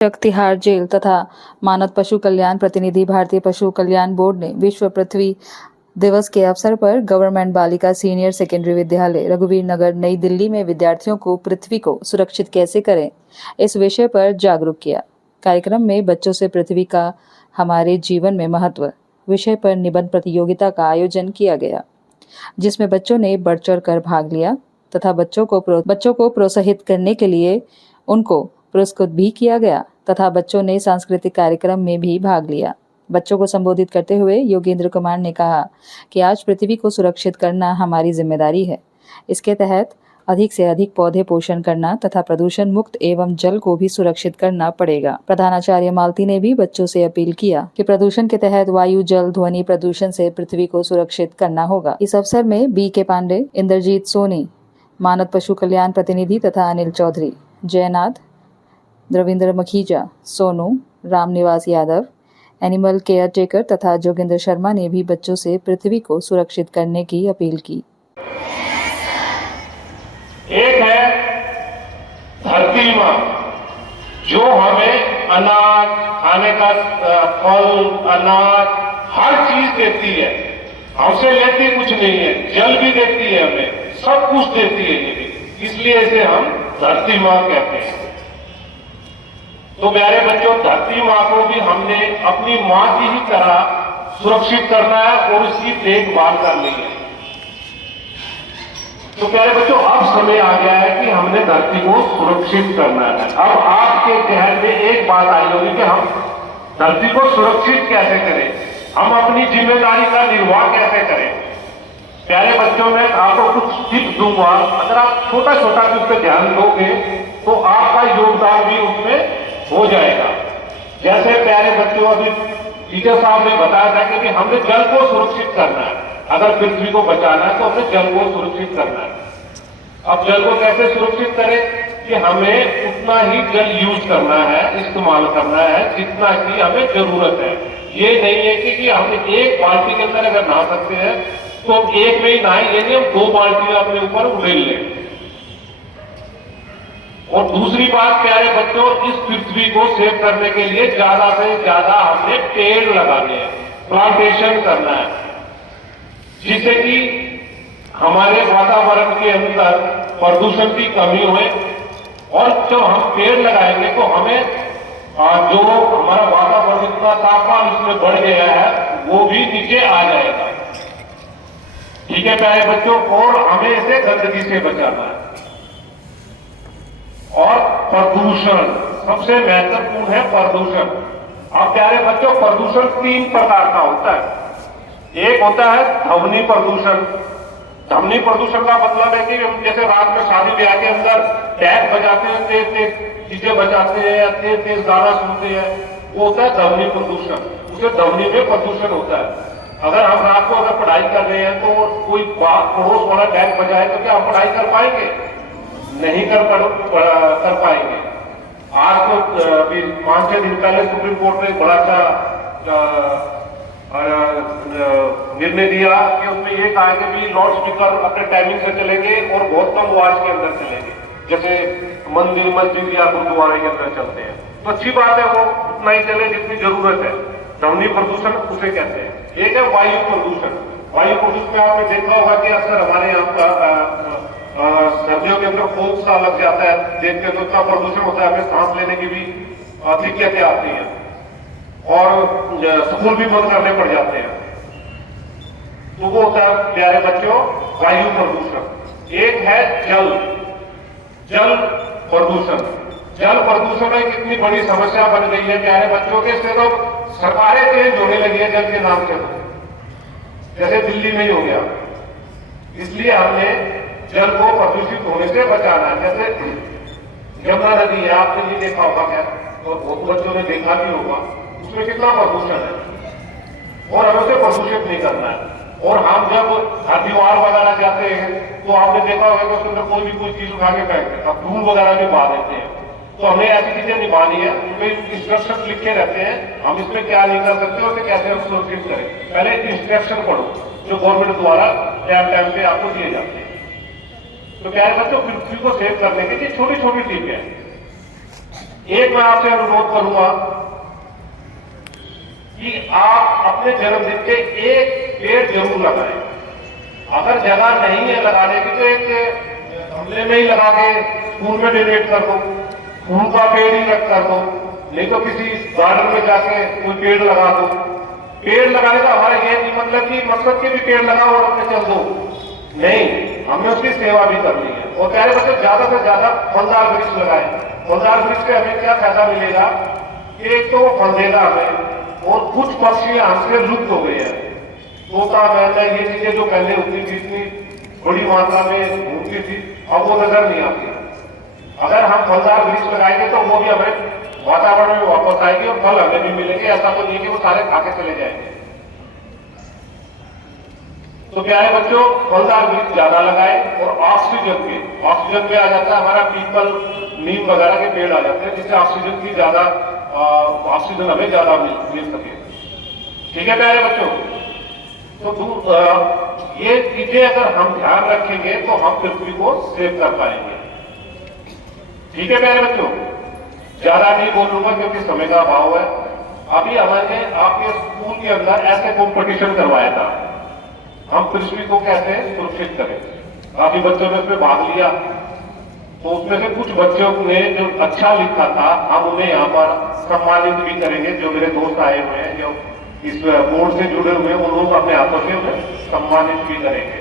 Tihar jail तथा मानव पशु कल्याण प्रतिनिधि भारतीय पशु कल्याण बोर्ड ने विश्व पृथ्वी दिवस के अवसर पर गवर्नमेंट बालिका सीनियर सेकेंडरी विद्यालय रघुवीर नगर नई दिल्ली में विद्यार्थियों को पृथ्वी को सुरक्षित कैसे करें इस विषय पर जागरूक किया। कार्यक्रम में बच्चों से पृथ्वी का हमारे जीवन में महत्व विषय पर निबंध प्रतियोगिता का आयोजन किया गया, जिसमें बच्चों ने बढ़ चढ़ कर भाग लिया तथा बच्चों को प्रोत्साहित करने के लिए उनको पुरस्कृत भी किया गया तथा बच्चों ने सांस्कृतिक कार्यक्रम में भी भाग लिया। बच्चों को संबोधित करते हुए योगेंद्र कुमार ने कहा कि आज पृथ्वी को सुरक्षित करना हमारी जिम्मेदारी है। इसके तहत अधिक से अधिक पौधे पोषण करना तथा प्रदूषण मुक्त एवं जल को भी सुरक्षित करना पड़ेगा। प्रधानाचार्य मालती ने भी बच्चों से अपील किया कि प्रदूषण के तहत वायु, जल, ध्वनि प्रदूषण से पृथ्वी को सुरक्षित करना होगा। इस अवसर में BK पांडे, इंद्रजीत सोनी, मानव पशु कल्याण प्रतिनिधि तथा Anil Chaudhary, Jaynath, Ravindra Makhija, Sonu, Ramniwas Yadav, animal caretaker तथा जोगिंदर शर्मा ने भी बच्चों से पृथ्वी को सुरक्षित करने की अपील की। एक है धरती माँ, जो हमें अनाज, खाने का फल, अनाज, हर चीज देती है। हमसे लेती कुछ नहीं है, जल भी देती है, हमें सब कुछ देती है ये भी, इसलिए इसे हम धरती माँ कहते हैं। तो प्यारे बच्चों, धरती माँ को भी हमने अपनी माँ की ही तरह सुरक्षित करना है और उसकी देखभाल करनी है। तो प्यारे बच्चों, अब समय आ गया है कि हमने धरती को सुरक्षित करना है। अब आपके जहन में एक बात आई होगी कि हम धरती को सुरक्षित कैसे करें, हम अपनी जिम्मेदारी का निर्वाह कैसे करें। प्यारे बच्चों, मैं आपको कुछ टिप्स दूंगा, अगर आप छोटा छोटा भी उस पर ध्यान दोगे तो आपका योगदान भी उसमें हो जाएगा। जैसे प्यारे बच्चों, अभी टीचर साहब ने बताया था कि हमने जल को सुरक्षित करना है। अगर पृथ्वी को बचाना है तो हमें जल को सुरक्षित करना है। अब जल को कैसे सुरक्षित करें कि हमें उतना ही जल यूज करना है, इस्तेमाल करना है जितना की हमें जरूरत है। ये नहीं है कि हम एक बाल्टी के अंदर अगर नहा सकते हैं तो हम एक में ही नहाए, ये नहीं हम 2 बाल्टी अपने ऊपर उड़ेल लें। और दूसरी बात प्यारे बच्चों, इस पृथ्वी को सेव करने के लिए ज्यादा से ज्यादा हमने पेड़ लगाने हैं, प्लांटेशन करना है, जिससे कि हमारे वातावरण के अंदर प्रदूषण की कमी हो। और जब हम पेड़ लगाएंगे तो हमें जो हमारा वातावरण इतना तापमान उसमें बढ़ गया है वो भी नीचे आ जाएगा। ठीक है प्यारे बच्चों, और हमें इसे गंदगी से बचाना है। और प्रदूषण सबसे महत्वपूर्ण है, प्रदूषण। अब प्यारे बच्चों, प्रदूषण 3 प्रकार का होता है। एक होता है ध्वनि प्रदूषण। ध्वनि प्रदूषण का मतलब है कि हम जैसे रात में शादी ब्याह के अंदर टैप बजाते हैं, तेज तेज चीजें बजाते हैं या तेज तेज गाना सुनते हैं, वो होता है ध्वनि प्रदूषण। उसे ध्वनि में प्रदूषण होता है। अगर हम रात को अगर पढ़ाई कर रहे हैं तो कोई पड़ोस वाला टैप बजाए तो क्या हम पढ़ाई कर पाएंगे? नहीं कर पाएंगे। आज तो अभी 5-6 दिन पहले सुप्रीम कोर्ट ने बड़ा सा निर्णय दिया कि उसमें ये कहा कि भी लाउड स्पीकर अपने टाइमिंग से चलेंगे और बहुत कम आवाज के अंदर चलेंगे, जैसे मंदिर, मस्जिद या गुरुद्वारे के अंदर चलते हैं। तो अच्छी बात है, वो उतना ही चले जितनी जरूरत है। ध्वनि प्रदूषण उसे कहते हैं। एक है वायु प्रदूषण। वायु प्रदूषण में आपने देखा होगा कि अक्सर हमारे यहाँ का सर्दियों के अंदर फोक सा लग जाता है, देखते तो इतना प्रदूषण होता है, हमें सांस लेने की भी दिक्कतें आती हैं और स्कूल भी बंद करने पड़ जाते हैं। तो वो होता है प्यारे बच्चों वायु प्रदूषण। एक है जल प्रदूषण। जल प्रदूषण एक इतनी बड़ी समस्या बन गई है प्यारे बच्चों के, से तो सरकारें चेंज होने लगी है जल के नाम से, जैसे दिल्ली में ही हो गया। इसलिए हमने जल को प्रदूषित होने से बचाना है। जैसे यमुना नदी है, आपने ये देखा होगा क्या, और बहुत बच्चों ने देखा भी होगा, उसमें कितना प्रदूषण है और हमें उसे प्रदूषित नहीं करना है। और हम जब हरिद्वार वगैरह जाते हैं तो आपने देखा होगा कि उसके अंदर कोई भी कोई चीज उठा के फेंकते हैं, धूल वगैरह भी बहा देते हैं। तो हमें ऐसी चीजें निभानी है, उनमें इंस्ट्रक्शन लिखे रहते हैं, हम इसमें क्या नहीं कर सकते, उसे कैसे हम सुरक्षित करें। पहले इंस्ट्रक्शन पढ़ो जो गवर्नमेंट द्वारा टाइम पे आपको दिए जाते हैं। तो प्यारे बच्चों, पृथ्वी को सेव करने के लिए छोटी छोटी टिप है। एक मैं आपसे अनुरोध करूंगा कि आप अपने जन्मदिन पे एक पेड़ जरूर लगाएं। अगर जगह नहीं है लगाने की तो एक गमले में ही लगा के स्कूल में डोनेट कर दो, फूल का पेड़ ही कर दो, नहीं तो किसी गार्डन में जाके कोई पेड़ लगा दो। पेड़ लगाने का हमारा ये नहीं मतलब कि मकसद के भी पेड़ लगाओ और अपने चल दो, नहीं, हमने उसकी सेवा भी करनी है। और प्यारे बच्चों, ज्यादा से ज्यादा फलदार वृक्ष लगाए। फलदार वृक्ष से हमें क्या फायदा मिलेगा कि एक तो वो फल देगा हमें, और कुछ पक्षियां हमसे लुप्त हो गई है। तोता मैना ये चीजें जो पहले होती थी, इतनी बड़ी मात्रा में घूमती थी, अब वो नजर नहीं आती। अगर हम फलदार वृक्ष लगाएंगे तो वो भी हमें वातावरण में वापस आएगी और फल हमें भी मिलेंगे। ऐसा तो नहीं है कि वो सारे खाके चले जाएंगे। तो प्यारे बच्चों, फलदार वृक्ष ज्यादा लगाए और ऑक्सीजन पे आ जाता है हमारा पीपल, नीम वगैरह के पेड़ आ जाते हैं, जिससे ऑक्सीजन की ज्यादा ऑक्सीजन हमें ज्यादा मिल सके। ठीक है प्यारे बच्चों, तो ये चीजें अगर हम ध्यान रखेंगे तो हम पृथ्वी को सेव कर पाएंगे। ठीक है प्यारे बच्चों, ज्यादा नहीं बोलूंगा क्योंकि समय का अभाव है। अभी हमारे आपके स्कूल के अंदर ऐसे कॉम्पिटिशन करवाया था, हम पृथ्वी को कैसे सुरक्षित करें। काफी बच्चों ने उसमें भाग लिया, तो उसमें से कुछ बच्चों ने जो अच्छा लिखा था, हम उन्हें यहाँ पर सम्मानित भी करेंगे। जो मेरे दोस्त आए हुए हैं, जो इस बोर्ड से जुड़े हुए हैं, उन लोग अपने हाथों से उन्हें सम्मानित भी करेंगे।